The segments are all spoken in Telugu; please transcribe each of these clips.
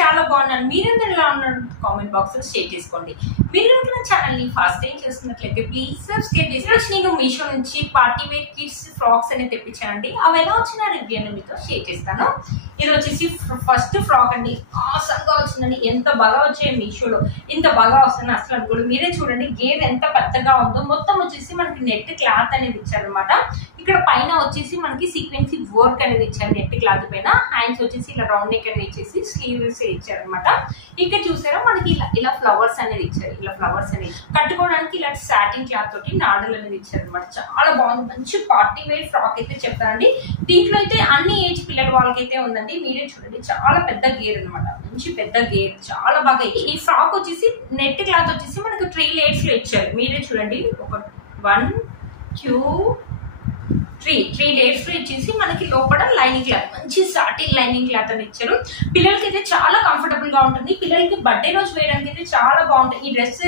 చాలా బాగున్నాను. మీరందరూ ఎలా ఉన్నారు కామెంట్ బాక్స్ లో షేర్ చేసుకోండి. మీరు నా ఛానల్ ని ఫస్ట్ టైం చూస్తున్నట్లయితే ప్లీజ్ సబ్స్క్రైబ్ చేసి నేను మీషో నుంచి పార్టీ వేర్ కిడ్స్ ఫ్రాక్స్ అనేది తెప్పించానండి. అవి ఎలా వచ్చిన రివ్యూ అని మీతో షేర్ చేస్తాను. ఇది వచ్చేసి ఫస్ట్ ఫ్రాక్ అండి. ఆసంగా వచ్చిందండి. ఎంత బాగా వచ్చాయి మీషోలో, ఇంత బాగా వస్తుంది అసలు అనుకోండి. మీరే చూడండి గేర్ ఎంత పెద్దగా ఉందో. మొత్తం వచ్చేసి మనకి నెట్ క్లాత్ అనేది ఇచ్చారనమాట. ఇక్కడ పైన వచ్చేసి మనకి సీక్వెన్సీ వర్క్ అనేది ఇచ్చారు నెట్ క్లాత్ పైన. హ్యాండ్స్ వచ్చేసి ఇలా రౌండ్ నెక్ అనేది ఇచ్చేసి స్లీవ్స్ ఇచ్చారనమాట. ఇక్కడ చూసారా మనకి ఇలా ఫ్లవర్స్ అనేది ఇచ్చారు. ఇలా ఫ్లవర్స్ అనేది కట్టుకోవడానికి ఇలా సాటిన్ క్లాత్ తోటి నాడులు అనేది ఇచ్చారు అనమాట. చాలా బాగుంది. మంచి పార్టీ వేర్ ఫ్రాక్ అయితే చెప్తానండి. దీంట్లో అయితే అన్ని ఏజ్ పిల్లల వాళ్ళకైతే ఉందండి. మీరే చూడండి చాలా పెద్ద గేర్ అనమాట. మంచి పెద్ద గేర్ చాలా బాగా. ఈ ఫ్రాక్ వచ్చేసి నెట్ క్లాత్ వచ్చేసి మనకు 3 లేయర్స్ లో ఇచ్చారు. మీరే చూడండి. ఒక 1 2 3 లేయర్స్ లో ఇచ్చేసి మనకి లోపల లైనింగ్ క్లాత్, మంచి సాటిన్ లైనింగ్ క్లాత్ అని ఇచ్చారు. పిల్లలకి అయితే చాలా కంఫర్టబుల్ గా ఉంటుంది. పిల్లలకి బర్త్డే రోజు వేయడానికి అయితే చాలా బాగుంటుంది. ఈ డ్రెస్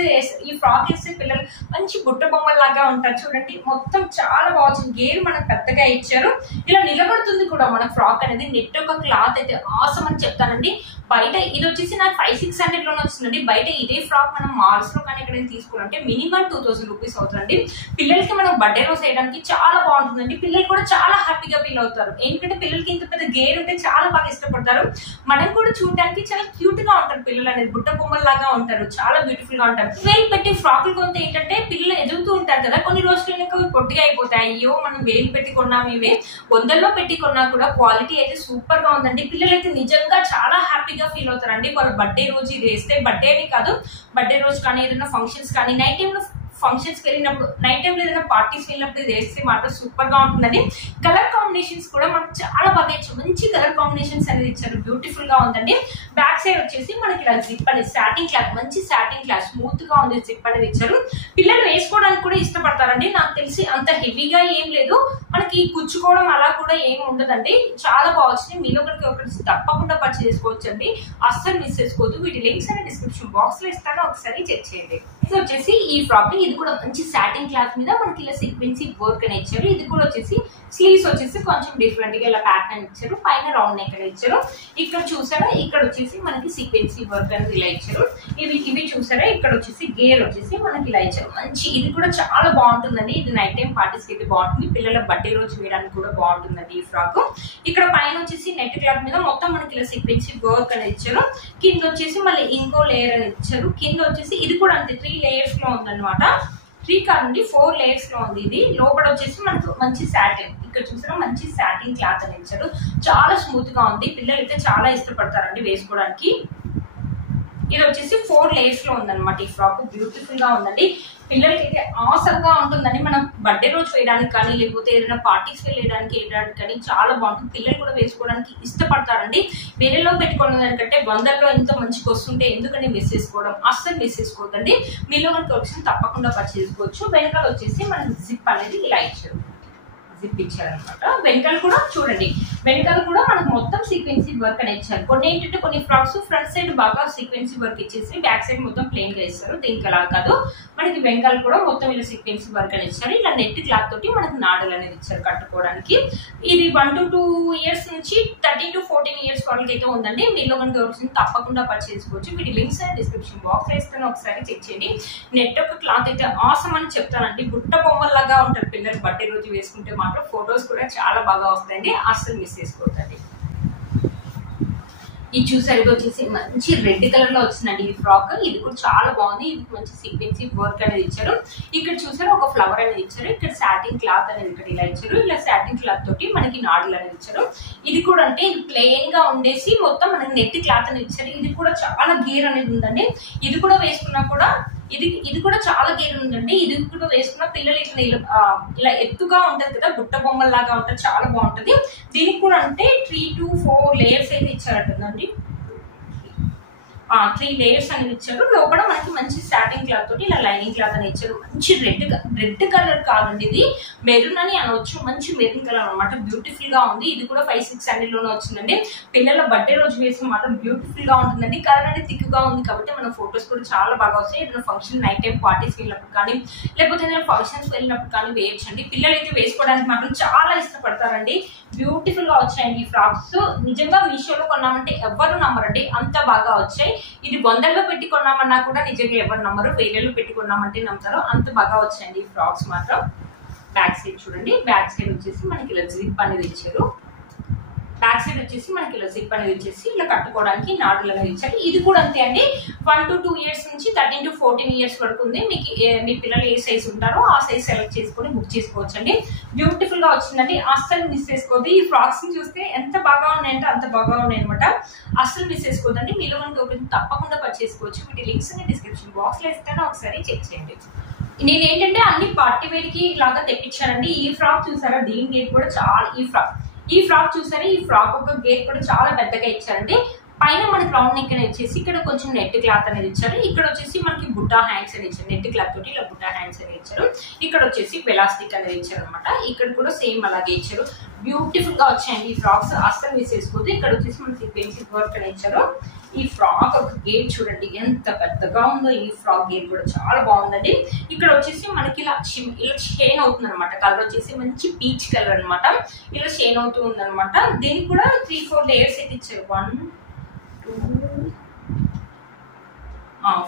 ఈ ఫ్రాక్ వేస్తే పిల్లలు మంచి బుట్ట బొమ్మల లాగా ఉంటారు. చూడండి మొత్తం చాలా బాగుంది. గేర్ మనకు పెద్దగా ఇచ్చారు. ఇలా నిలబడుతుంది కూడా మన ఫ్రాక్ అనేది. నెట్ ఒక క్లాత్ అయితే ఆసమ్ అని చెప్తానండి. బయట ఇది వచ్చేసి నాకు 500-600 లోనే వస్తుందండి. బయట ఇదే ఫ్రాక్ మనం మాల్స్ లో కానీ ఎక్కడైనా తీసుకోవాలంటే మినిమం 2000 రూపీస్ అవుతుందండి. పిల్లలకి మనం బర్త్డే రోజు వేయడానికి చాలా బాగుంటుందండి. పిల్లలు కూడా చాలా హ్యాపీగా ఫీల్ అవుతారు. ఎందుకంటే పిల్లలకి ఇంత పెద్ద గేర్ ఉంటే చాలా బాగా ఇష్టపడతారు. మనం కూడా చూడడానికి చాలా క్యూట్ గా ఉంటారు. పిల్లలు అనేది బుట్ట బొమ్మల లాగా ఉంటారు. చాలా బ్యూటిఫుల్ గా ఉంటారు. వేలు పెట్టి ఫ్రాకులు కొంత ఏంటంటే పిల్లలు ఎదుగుతూ ఉంటారు కదా, కొన్ని రోజులకి పొట్టిగా అయిపోతాయి. అయ్యో మనం వేలు పెట్టి కొన్నాం, ఇవే 100లో పెట్టి కొన్నా కూడా క్వాలిటీ అయితే సూపర్ గా ఉందండి. పిల్లలు అయితే నిజంగా చాలా హ్యాపీగా ఫీల్ అవుతారండి. వాళ్ళ బర్త్డే రోజు ఇది వేస్తే, బర్త్డే అని కాదు, బర్త్డే రోజు కానీ ఏదైనా ఫంక్షన్స్ కానీ నైట్ టైమ్ లో ఫంక్షన్స్ వెళ్ళినప్పుడు, నైట్ టైం లో ఏదైనా పార్టీస్ వెళ్ళినప్పుడు ఇది వేస్తే మాత్రం సూపర్ గా ఉంటుందండి. కలర్ కాంబినేషన్స్ కూడా మనకు చాలా బాగా ఇచ్చారు. మంచి కలర్ కాంబినేషన్స్ అనేది ఇచ్చారు. బ్యూటిఫుల్ గా ఉందండి. బ్యాక్ సైడ్ వచ్చేసి మనకి ఇలా జిప్ అనేది సాటిన్ క్లాత్, మంచి సాటిన్ క్లాత్ స్మూత్ గా ఉంది. జిప్ అనేది ఇచ్చారు. పిల్లలు వేసుకోవడానికి కూడా ఇష్టపడతారండి. నాకు తెలిసి అంత హెవీగా ఏం లేదు. మనకి కుచ్చుకోవడం అలా కూడా ఏమి ఉండదండి. చాలా బాగుంది. మీలో ఒకటి తప్పకుండా పర్చేస్ చేసుకోవచ్చు అండి. అస్సలు మిస్ చేసుకోవద్దు. వీటి లింక్స్ అనేది డిస్క్రిప్షన్ బాక్స్ లో ఇస్తాను, ఒకసారి చెక్ చేయండి. ఇది వచ్చేసి ఈ ఫ్రాక్, ఇది కూడా మంచి సాటిన్ క్లాత్ మీద మనకి ఇలా సీక్వెన్సీ వర్క్ అని ఇచ్చారు. ఇది కూడా వచ్చేసి స్లీవ్స్ వచ్చేసి కొంచెం డిఫరెంట్ గా ఇలా ప్యాటర్న్ ఇచ్చారు. పైన రౌండ్ నెక్ అని ఇచ్చారు. ఇక్కడ చూసారా ఇక్కడ వచ్చేసి మనకి సీక్వెన్సీ వర్క్ అనేది ఇలా ఇచ్చారు. ఇవి చూసారా ఇక్కడ వచ్చేసి గేర్ వచ్చేసి మనకి ఇలా ఇచ్చారు. మంచి ఇది కూడా చాలా బాగుంటుందండి. ఇది నైట్ టైం పార్టీస్ అయితే బాగుంటుంది. పిల్లల బర్త్డే రోజు వేయడానికి కూడా బాగుంటుందండి ఈ ఫ్రాక్. ఇక్కడ పైన వచ్చేసి నెట్ క్లాత్ మీద మొత్తం మనకి ఇలా సీక్వెన్సీ వర్క్ అని ఇచ్చారు. కింద వచ్చేసి మళ్ళీ ఇంకో లేయర్ అని ఇచ్చారు. కింద వచ్చేసి ఇది కూడా అంతే 3 లేయర్స్ లో ఉందన్నమాట. 3 కాదండి 4 లేయర్స్ లో ఉంది. ఇది లోపల వచ్చేసి మనకు మంచి సాటిన్, ఇక్కడ చూసారా మంచి సాటిన్ క్లాత్ అని ఇచ్చారు. చాలా స్మూత్ గా ఉంది. పిల్లలు అయితే చాలా ఇష్టపడతారండి వేసుకోవడానికి. ఇది వచ్చేసి 4 లేయర్స్ లో ఉందన్నమాట. ఈ ఫ్రాక్ బ్యూటిఫుల్ గా ఉందండి. పిల్లలకి అయితే ఆసంగా ఉంటుందని మనం బర్త్డే రోజు వేయడానికి కానీ లేకపోతే ఏదైనా పార్టీస్ వెళ్ళడానికి వేయడానికి కానీ చాలా బాగుంటుంది. పిల్లలు కూడా వేసుకోవడానికి ఇష్టపడతారండి. వేరేలో పెట్టుకోవడం దానికంటే 100లో ఎంతో మంచిగా వస్తుంటే ఎందుకని మిస్ చేసుకోవడం, అస్సలు మిస్ చేసుకోవద్దండి. మీలో మనకి వచ్చిన తప్పకుండా పర్చేస్ చేసుకోవచ్చు. వెనకాల వచ్చేసి మనకి జిప్ అనేది ఇలా ఇచ్చారు. జిప్ ఇచ్చారనమాట. వెనకాల కూడా చూడండి, వెనకాల కూడా మనకు మొత్తం సీక్వెన్సీ వర్క్ అని ఇచ్చారు. కొన్ని ఏంటంటే కొన్ని ఫ్రాక్స్ ఫ్రంట్ సైడ్ బాగా సీక్వెన్సీ వర్క్ ఇచ్చేసి బ్యాక్ సైడ్ మొత్తం ప్లెయిన్ గా ఇస్తారు. దీనికి అలా కాదు, మనకి వెనకాల కూడా మొత్తం ఇలా సీక్వెన్సీ వర్క్ అని ఇచ్చారు. ఇలా నెట్ క్లాత్ తోటి మనకి నాడులు అనేది ఇచ్చారు కట్టుకోవడానికి. ఇది 1 to 2 ఇయర్స్ నుంచి 13 to 14 ఇయర్స్ వాళ్ళకి అయితే ఉందండి. మీలో కనుక వచ్చింది తప్పకుండా పర్చేస్ చేసుకోవచ్చు. వీటి లింక్స్ డిస్క్రిప్షన్ బాక్స్ లో ఇస్తాను, ఒకసారి చెక్ చేయండి. నెట్ ఒక క్లాత్ అయితే ఆసమ్ అని చెప్తానండి. బుట్ట బొమ్మల్లాగా ఉంటారు పిల్లలు బర్త్డే రోజు వేసుకుంటే మాత్రం. ఫొటోస్ కూడా చాలా బాగా వస్తాయండి. అస్సలు మిస్ చేసుకోవద్దండి. ఇది చూసారు, ఇది వచ్చేసి మంచి రెడ్ కలర్ లో వచ్చిందండి ఈ ఫ్రాక్. ఇది కూడా చాలా బాగుంది. ఇది మంచి సీక్వెన్సీ వర్క్ అనేది ఇచ్చారు. ఇక్కడ చూసారు ఒక ఫ్లవర్ అనేది ఇచ్చారు. ఇక్కడ సాటిన్ క్లాత్ అనేది ఇక్కడ ఇలా ఇచ్చారు. ఇలా సాటిన్ క్లాత్ తోటి మనకి నాడులు అనేది ఇచ్చారు. ఇది కూడా అంటే ఇది ప్లెయిన్ గా ఉండేసి మొత్తం మనకి నెట్ క్లాత్ అనేది ఇచ్చారు. ఇది కూడా చాలా గేర్ అనేది ఉందండి. ఇది కూడా వేసుకున్నా కూడా ఇది కూడా చాలా గేర్ ఉందండి. ఇది కూడా వేసుకున్న పిల్లలు ఇలా ఎత్తుగా ఉంటది కదా, బుట్ట బొమ్మల్లాగా ఉంటుంది. చాలా బాగుంటది. దీనికి కూడా అంటే 3 to 4 లేయర్స్ అయితే ఇచ్చారంటుందండి. 3 లేయర్స్ అనేది ఇచ్చారు. లోపల మనకి మంచి సాటిన్ క్లాత్ తోటి ఇలా లైనింగ్ క్లాత్ అని ఇచ్చారు. మంచి రెడ్ కలర్ కాదండి, ఇది మెరూన్ అని అనవచ్చు. మంచి మెరూన్ కలర్ అనమాట, బ్యూటిఫుల్ గా ఉంది. ఇది కూడా 5-600 లోనే వచ్చిందండి. పిల్లల బర్త్డే రోజు వేసి మాత్రం బ్యూటిఫుల్ గా ఉంటుందండి. కలర్ అనేది థిక్ గా ఉంది కాబట్టి మన ఫొటోస్ కూడా చాలా బాగా వస్తాయి. ఏదైనా ఫంక్షన్ నైట్ టైం పార్టీస్ వెళ్ళినప్పుడు కానీ లేకపోతే ఏదైనా ఫంక్షన్స్ వెళ్ళినప్పుడు కానీ వేయచ్చండి. పిల్లలు అయితే వేసుకోవడానికి మాత్రం చాలా ఇష్టపడతారండి. బ్యూటిఫుల్ గా వచ్చాయండి ఈ ఫ్రాక్స్. నిజంగా మీషోలో కొన్నామంటే ఎవరు నమ్మరండి, అంత బాగా వచ్చాయి. ఇది 100లో పెట్టి కొన్నామన్నా కూడా నిజంగా ఎవరు నమ్మరు, 1000లో పెట్టి కొన్నామంటే నమ్ముతారు, అంత బాగా వచ్చాయండి ఈ ఫ్రాక్స్ మాత్రం. బ్యాక్ సైడ్ చూడండి, బ్యాక్ సైడ్ వచ్చేసి మనకి ఇలా జిప్ అనేది ఇచ్చారు. బ్యాక్ సైడ్ వచ్చేసి మనకి ఇలా జిప్ అనేది వచ్చేసి ఇలా కట్టుకోవడానికి నాడులు అనేది ఇచ్చారు. ఇది కూడా అంతే అండి, 1 to 2 years నుంచి 13 to 14 years వరకు ఉంది. మీకు మీ పిల్లలు ఏ సైజ్ ఉంటారో ఆ సైజ్ సెలెక్ట్ చేసుకొని బుక్ చేసుకోవచ్చు అండి. బ్యూటిఫుల్ గా వచ్చిందండి, అస్సలు మిస్ చేసుకోవద్దు. ఈ ఫ్రాక్స్ ని చూస్తే ఎంత బాగా ఉన్నాయంటే అంత బాగా ఉన్నాయి అనమాట, అస్సలు మిస్ చేసుకోవద్దండి. మీలో మనకి తప్పకుండా పర్చేస్ చేసుకోవచ్చు. వీటి లింక్స్ డిస్క్రిప్షన్ బాక్స్ లో ఇస్తాను, ఒకసారి చెక్ చేయండి. నేను ఏంటంటే అన్ని పార్టీ వేర్ కి లాగా తెప్పించానండి. ఈ ఫ్రాక్ చూసారా, దీని గేట్ కూడా చాలా, ఈ ఫ్రాక్ చూసారా, ఈ ఫ్రాక్ ఒక గేట్ కూడా చాలా పెద్దగా ఇచ్చారండి. పైన మనకి రౌండ్ నెక్ అనేది వచ్చేసి ఇక్కడ కొంచెం నెట్ క్లాత్ అనేది ఇచ్చారు. ఇక్కడ వచ్చేసి మనకి బుట్టా హ్యాండ్స్ అనేది ఇచ్చారు, నెట్ క్లాత్ తోటి ఇలా బుట్టా హ్యాండ్స్ అనేది ఇచ్చారు. ఇక్కడ వచ్చేసి ఎలాస్టిక్ అనేది ఇచ్చారు అనమాట. ఇక్కడ కూడా సేమ్ అలాగే ఇచ్చారు. బ్యూటిఫుల్ గా వచ్చాయండి ఈ ఫ్రాక్స్, అస్సలు మిస్ చేసుకోవద్దు. ఇక్కడ వచ్చేసి మనకి బేసిక్ వర్క్ అనేది ఇచ్చారు. ఈ ఫ్రాక్ ఒక గేట్ చూడండి ఎంత పెద్దగా ఉందో, ఈ ఫ్రాక్ గేట్ కూడా చాలా బాగుందండి. ఇక్కడ వచ్చేసి మనకి ఇలా షైన్ అవుతుంది అనమాట. కలర్ వచ్చేసి మంచి పీచ్ కలర్ అనమాట, ఇలా షైన్ అవుతూ ఉంది అనమాట. దీనికి కూడా 3-4 లేయర్స్ అయితే ఇచ్చారు. 1, 2,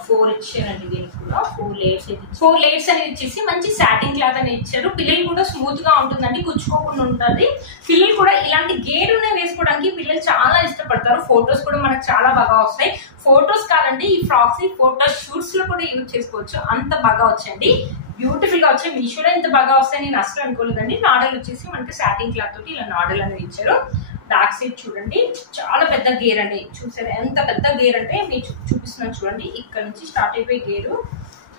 4 ఇచ్చారండి. దీనికి కూడా 4 లేయర్స్ అయితే 4 లేయర్స్ అనేది ఇచ్చేసి మంచి సాటిన్ క్లాత్ అనేది ఇచ్చారు. పిల్లలు కూడా స్మూత్ గా ఉంటుందండి, కుచ్చుకోకుండా ఉంటుంది. పిల్లలు కూడా ఇలాంటి గేరునే వేసుకోవడానికి పిల్లలు చాలా ఇష్టపడతారు. ఫొటోస్ కూడా మనకు చాలా బాగా వస్తాయి. ఫొటోస్ కాదండి, ఈ ఫ్రాక్స్ ఫోటో షూట్స్ లో కూడా యూజ్ చేసుకోవచ్చు, అంత బాగా వచ్చాయండి. బ్యూటిఫుల్ గా వచ్చాయి. మీషోలో ఎంత బాగా వస్తాయి నేను అసలు అనుకోలేదండి. నాడల్ వచ్చేసి మనకి సాటిన్ క్లాత్ తోటి ఇలా నాడల్ అనేది ఇచ్చారు. బ్యాక్ సైడ్ చూడండి, చాలా పెద్ద గేర్ అండి. చూసారు ఎంత పెద్ద గేర్ అంటే మీకు చూపిస్తున్నాను చూడండి. ఇక్కడ నుంచి స్టార్ట్ అయిపోయి గేరు,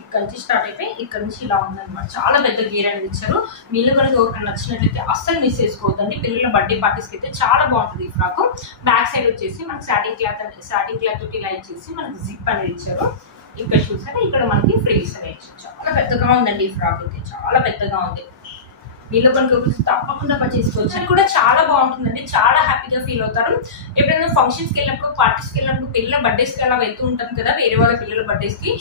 ఇక్కడ నుంచి స్టార్ట్ అయిపోయి ఇక్కడ నుంచి ఇలా ఉందన్నమాట. చాలా పెద్ద గేర్ అనేది ఇచ్చారు. మీరు కనుక ఎవరికైనా నచ్చినట్లయితే అస్సలు మిస్ చేసుకోవద్దండి. పిల్లల బర్త్డే పార్టీస్ కి అయితే చాలా బాగుంటుంది ఈ ఫ్రాక్. బ్యాక్ సైడ్ వచ్చేసి మనకి సాటిన్ క్లాత్ తోటి ఇలా ఇచ్చేసి మనకి జిప్ అనేది ఇచ్చారు. ఇక్కడ చూసారా, ఇక్కడ మనకి ఫ్రీస్ అనేది ఇచ్చారు. చాలా పెద్దగా ఉందండి ఈ ఫ్రాక్ అయితే, చాలా పెద్దగా ఉంది. వీళ్ళు కనుక తప్పకుండా పర్చేసుకోవచ్చు. అది కూడా చాలా బాగుంటుందండి, చాలా హ్యాపీగా ఫీల్ అవుతారు. ఎప్పుడైనా ఫంక్షన్స్ కి వెళ్ళినప్పుడు, పార్టీస్ కి వెళ్ళినప్పుడు, పిల్లల బర్త్డేస్ కి అలా వెళ్తూ ఉంటాం కదా వేరే వాళ్ళ పిల్లల బర్త్డేస్ కి,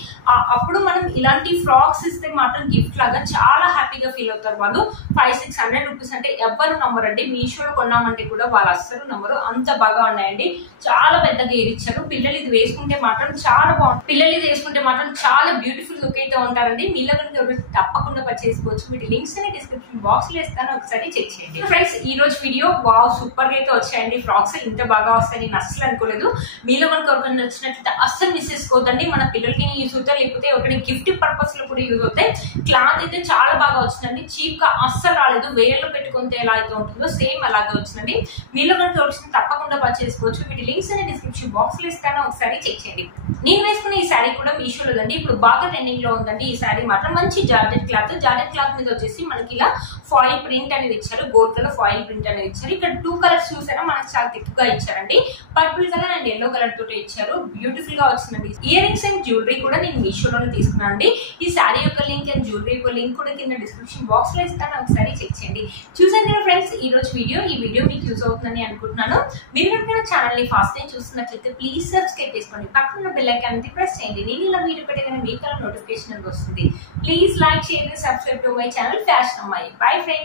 అప్పుడు మనం ఇలాంటి ఫ్రాక్స్ ఇస్తే మాత్రం గిఫ్ట్ లాగా చాలా హ్యాపీగా ఫీల్ అవుతారు వాళ్ళు. 500-600 రూపీస్ అంటే ఎవ్వరు నమ్మరండి. మీషోలో కొన్నామంటే కూడా వాళ్ళు అస్సలు నమ్మరు, అంత బాగా ఉన్నాయండి. చాలా పెద్ద గేర్ ఇచ్చారు. పిల్లలు ఇది వేసుకుంటే మాత్రం చాలా బాగుంటుంది. పిల్లలు ఇది వేసుకుంటే మాత్రం చాలా బ్యూటిఫుల్ లుక్ అయితే ఉంటారండి. మీలో కనుక తప్పకుండా పర్చేసుకోవచ్చు. వీటి లింక్స్ అని డిస్క్రిప్షన్ బాక్స్ లో ఇస్తాను, ఒకసారి చెక్ చేయండి. ఫ్రెండ్స్, ఈ రోజు వీడియో వావ్ సూపర్ గా అయితే వచ్చాయండి. ఫ్రాక్స్ ఇంత బాగా వస్తాయి నేను అస్సలు అనుకోలేదు. మీలో మనకు ఎవరికైనా నచ్చినట్లయితే అస్సలు మిస్ చేసుకోవద్దండి. మన పిల్లలకి యూజ్ అవుతాయి, లేకపోతే ఒకటి గిఫ్ట్ పర్పస్ లో కూడా యూజ్ అవుతాయి. క్లాత్ అయితే చాలా బాగా వచ్చిందండి, చీప్ గా అస్సలు రాలేదు. వేలలో పెట్టుకుంటే ఎలా అయితే ఉంటుందో సేమ్ అలాగే వచ్చిందండి. మీలో కనుక వచ్చింది తప్పకుండా పర్చేసుకోవచ్చు. వీటి లింక్స్ అని డిస్క్రిప్షన్ బాక్స్ లో ఇస్తాను, ఒకసారి చెక్ చేయండి. నేను వేసుకున్న ఈ శారీ కూడా మీషోలో అండి, ఇప్పుడు బాగా ట్రెండింగ్ లో ఉందండి ఈ శారీ మాత్రం. మంచి జార్జెట్ క్లాత్ మీద వచ్చేసి మనకి ఇలా ఫాయిల్ ప్రింట్ అనేది ఇచ్చారు, గోల్డ్ కలర్ ఫాయిల్ ప్రింట్ అనేది ఇచ్చారు. ఇక్కడ 2 కలర్స్ చూసారా, మనకి చాలా థిక్ గా ఇచ్చారండి. Purple colour and yellow colour తోటి ఇచ్చారు. బ్యూటిఫుల్ గా వచ్చిందండి. ఇయర్ రింగ్స్ అండ్ జ్యువెలరీ కూడా నేను మీషోలోనే తీసుకున్నాను అండి. ఈ శారీ యొక్క లింక్ అండ్ జ్యువెలరీ యొక్క లింక్ కూడా కింద డిస్క్రిప్షన్ బాక్స్ లో ఇస్తాను, ఒకసారి చెక్ చేయండి. చూసాను కదా ఫ్రెండ్స్, ఈ రోజు ఈ వీడియో మీకు యూజ్ అవుతుందని అనుకుంటున్నాను. మీరు కనుక ఛానల్ ని ఫస్ట్ టైం చూస్తున్నట్లయితే ప్లీజ్ సబ్స్క్రైబ్ చేసుకోండి, పక్కన బెల్ ఐకాన్ ప్రెస్ చేయండి. నేను ఇలా వీడియో పెట్టగానే మీకు నోటిఫికేషన్ వస్తుంది. Please like, share, subscribe to my channel fashion అమ్మాయి. Bye friends.